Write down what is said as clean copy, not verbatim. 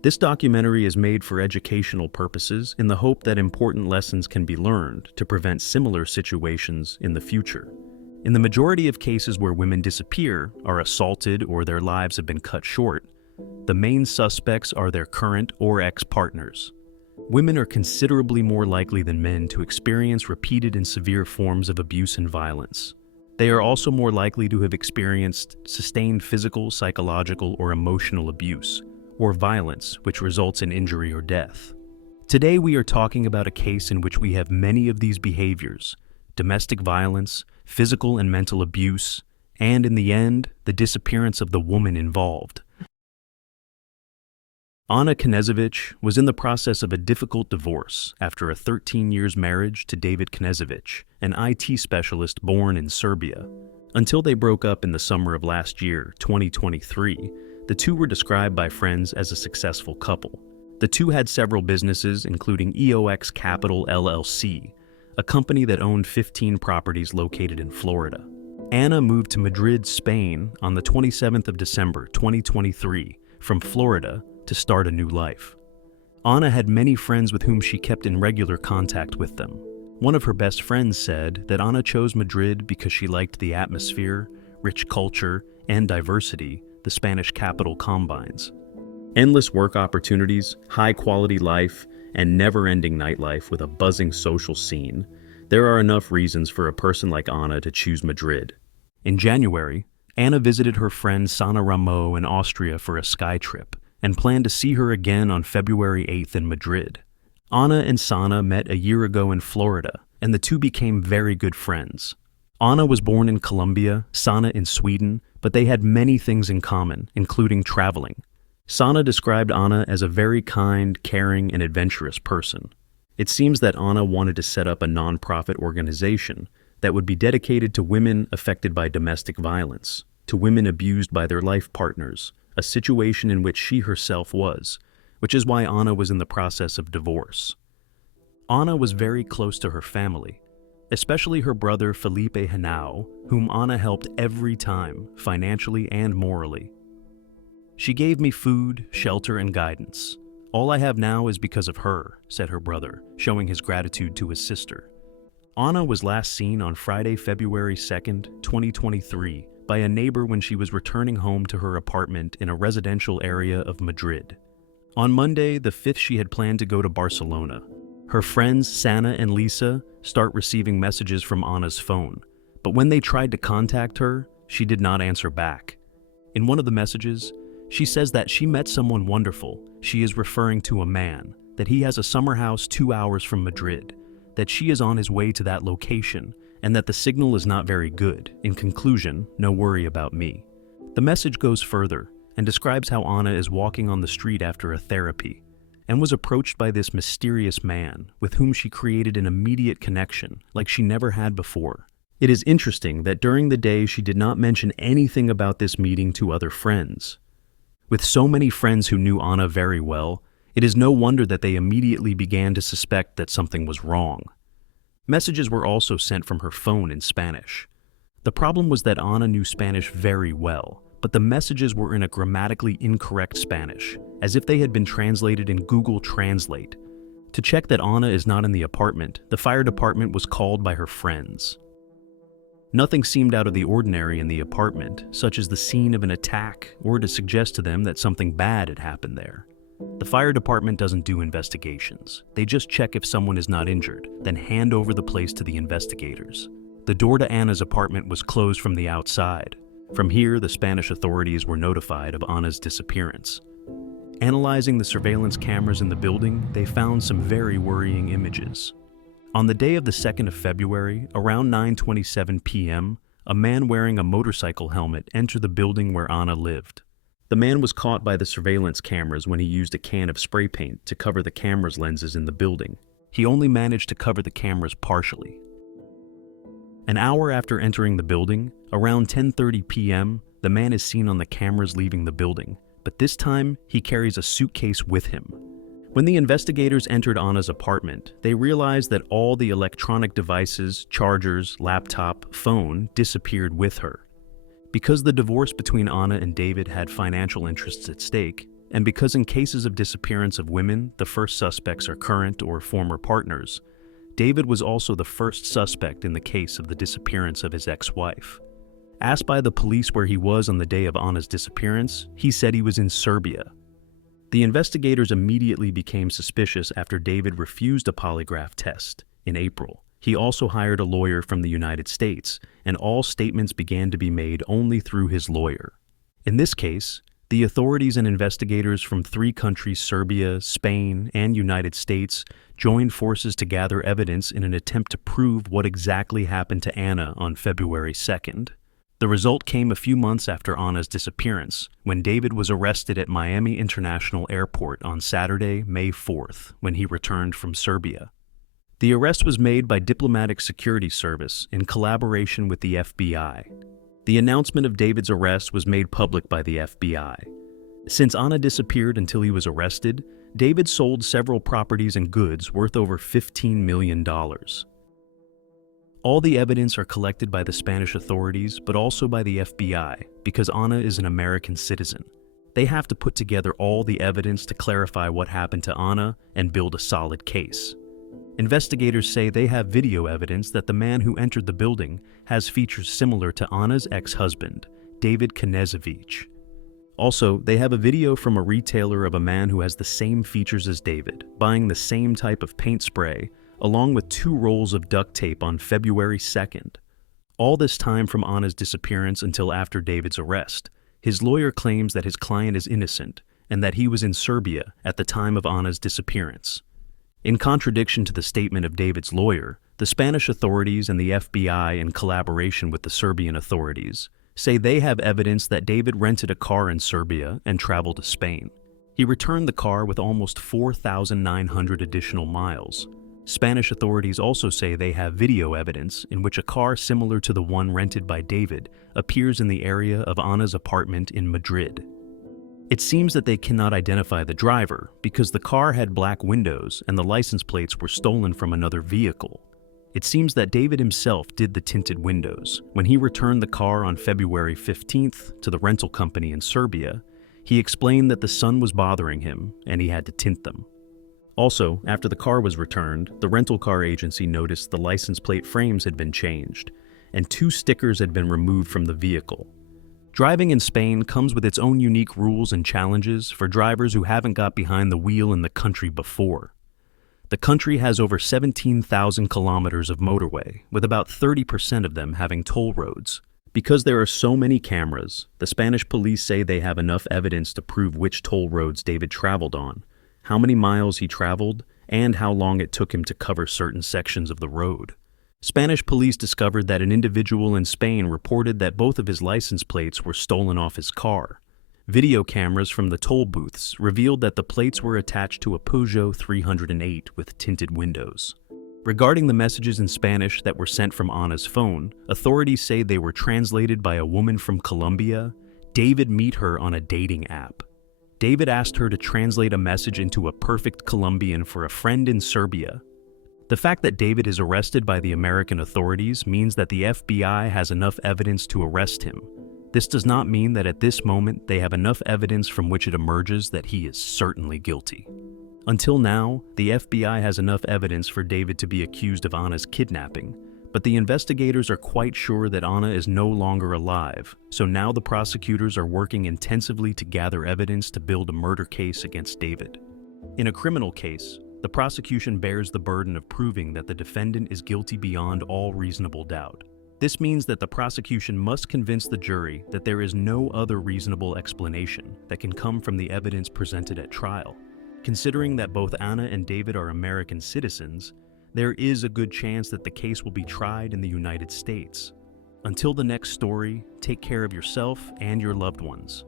This documentary is made for educational purposes in the hope that important lessons can be learned to prevent similar situations in the future. In the majority of cases where women disappear, are assaulted, or their lives have been cut short, the main suspects are their current or ex-partners. Women are considerably more likely than men to experience repeated and severe forms of abuse and violence. They are also more likely to have experienced sustained physical, psychological, or emotional abuse, or violence which results in injury or death. Today we are talking about a case in which we have many of these behaviors: domestic violence, physical and mental abuse, and in the end, the disappearance of the woman involved. Anna Knezevich was in the process of a difficult divorce after a 13 years marriage to David Knezevich, an IT specialist born in Serbia. Until they broke up in the summer of last year, 2023, the two were described by friends as a successful couple. The two had several businesses, including EOX Capital LLC, a company that owned 15 properties located in Florida. Anna moved to Madrid, Spain on the 27th of December, 2023, from Florida to start a new life. Anna had many friends with whom she kept in regular contact with them. One of her best friends said that Anna chose Madrid because she liked the atmosphere, rich culture, and diversity the Spanish capital combines. Endless work opportunities, high-quality life, and never-ending nightlife with a buzzing social scene. There are enough reasons for a person like Anna to choose Madrid. In January, Anna visited her friend Sana Ramo in Austria for a sky trip and planned to see her again on February 8th in Madrid. Anna and Sana met a year ago in Florida, and the two became very good friends. Anna was born in Colombia, Sana in Sweden, but they had many things in common, including traveling. Sana described Anna as a very kind, caring, and adventurous person. It seems that Anna wanted to set up a non-profit organization that would be dedicated to women affected by domestic violence, to women abused by their life partners, a situation in which she herself was, which is why Anna was in the process of divorce. Anna was very close to her family, especially her brother Felipe Henao, whom Anna helped every time, financially and morally. "She gave me food, shelter, and guidance. All I have now is because of her," said her brother, showing his gratitude to his sister. Anna was last seen on Friday, February 2nd, 2023, by a neighbor when she was returning home to her apartment in a residential area of Madrid. On Monday, the 5th, she had planned to go to Barcelona. Her friends Sana and Lisa start receiving messages from Anna's phone, but when they tried to contact her, she did not answer back. In one of the messages, she says that she met someone wonderful. She is referring to a man, that he has a summer house 2 hours from Madrid, that she is on his way to that location, and that the signal is not very good. In conclusion, no worry about me. The message goes further and describes how Anna is walking on the street after a therapy and was approached by this mysterious man with whom she created an immediate connection like she never had before. It is interesting that during the day she did not mention anything about this meeting to other friends. With so many friends who knew Anna very well, it is no wonder that they immediately began to suspect that something was wrong. Messages were also sent from her phone in Spanish. The problem was that Anna knew Spanish very well, but the messages were in a grammatically incorrect Spanish, as if they had been translated in Google Translate. To check that Anna is not in the apartment, the fire department was called by her friends. Nothing seemed out of the ordinary in the apartment, such as the scene of an attack or to suggest to them that something bad had happened there. The fire department doesn't do investigations. They just check if someone is not injured, then hand over the place to the investigators. The door to Anna's apartment was closed from the outside. From here, the Spanish authorities were notified of Anna's disappearance. Analyzing the surveillance cameras in the building, they found some very worrying images. On the day of the 2nd of February, around 9:27 p.m., a man wearing a motorcycle helmet entered the building where Anna lived. The man was caught by the surveillance cameras when he used a can of spray paint to cover the camera's lenses in the building. He only managed to cover the cameras partially. An hour after entering the building, around 10:30 p.m., the man is seen on the cameras leaving the building, but this time he carries a suitcase with him. When the investigators entered Anna's apartment, they realized that all the electronic devices, chargers, laptop, phone disappeared with her. Because the divorce between Anna and David had financial interests at stake, And because in cases of disappearance of women, the first suspects are current or former partners, David was also the first suspect in the case of the disappearance of his ex-wife. Asked by the police where he was on the day of Anna's disappearance, he said he was in Serbia. The investigators immediately became suspicious after David refused a polygraph test in April. He also hired a lawyer from the United States, and all statements began to be made only through his lawyer. In this case, the authorities and investigators from 3 countries, Serbia, Spain, and United States, joined forces to gather evidence in an attempt to prove what exactly happened to Anna on February 2nd. The result came a few months after Anna's disappearance, when David was arrested at Miami International Airport on Saturday, May 4th, when he returned from Serbia. The arrest was made by Diplomatic Security Service in collaboration with the FBI. The announcement of David's arrest was made public by the FBI. Since Anna disappeared until he was arrested, David sold several properties and goods worth over $15 million. All the evidence are collected by the Spanish authorities, but also by the FBI, because Anna is an American citizen. They have to put together all the evidence to clarify what happened to Anna and build a solid case. Investigators say they have video evidence that the man who entered the building has features similar to Anna's ex-husband, David Knezevich. Also, they have a video from a retailer of a man who has the same features as David, buying the same type of paint spray, along with 2 rolls of duct tape on February 2nd. All this time from Anna's disappearance until after David's arrest, his lawyer claims that his client is innocent and that he was in Serbia at the time of Anna's disappearance. In contradiction to the statement of David's lawyer, the Spanish authorities and the FBI, in collaboration with the Serbian authorities, say they have evidence that David rented a car in Serbia and traveled to Spain. He returned the car with almost 4,900 additional miles. Spanish authorities also say they have video evidence in which a car similar to the one rented by David appears in the area of Anna's apartment in Madrid. It seems that they cannot identify the driver because the car had black windows and the license plates were stolen from another vehicle. It seems that David himself did the tinted windows. When he returned the car on February 15th to the rental company in Serbia, he explained that the sun was bothering him and he had to tint them. Also, after the car was returned, the rental car agency noticed the license plate frames had been changed, and 2 stickers had been removed from the vehicle. Driving in Spain comes with its own unique rules and challenges for drivers who haven't got behind the wheel in the country before. The country has over 17,000 kilometers of motorway, with about 30% of them having toll roads. Because there are so many cameras, the Spanish police say they have enough evidence to prove which toll roads David traveled on, how many miles he traveled, and how long it took him to cover certain sections of the road. Spanish police discovered that an individual in Spain reported that both of his license plates were stolen off his car. Video cameras from the toll booths revealed that the plates were attached to a Peugeot 308 with tinted windows. Regarding the messages in Spanish that were sent from Anna's phone, authorities say they were translated by a woman from Colombia. David met her on a dating app. David asked her to translate a message into a perfect Colombian for a friend in Serbia. The fact that David is arrested by the American authorities means that the FBI has enough evidence to arrest him. This does not mean that at this moment they have enough evidence from which it emerges that he is certainly guilty. Until now, the FBI has enough evidence for David to be accused of Anna's kidnapping, but the investigators are quite sure that Anna is no longer alive, so now the prosecutors are working intensively to gather evidence to build a murder case against David. In a criminal case, the prosecution bears the burden of proving that the defendant is guilty beyond all reasonable doubt. This means that the prosecution must convince the jury that there is no other reasonable explanation that can come from the evidence presented at trial. Considering that both Anna and David are American citizens, there is a good chance that the case will be tried in the United States. Until the next story, take care of yourself and your loved ones.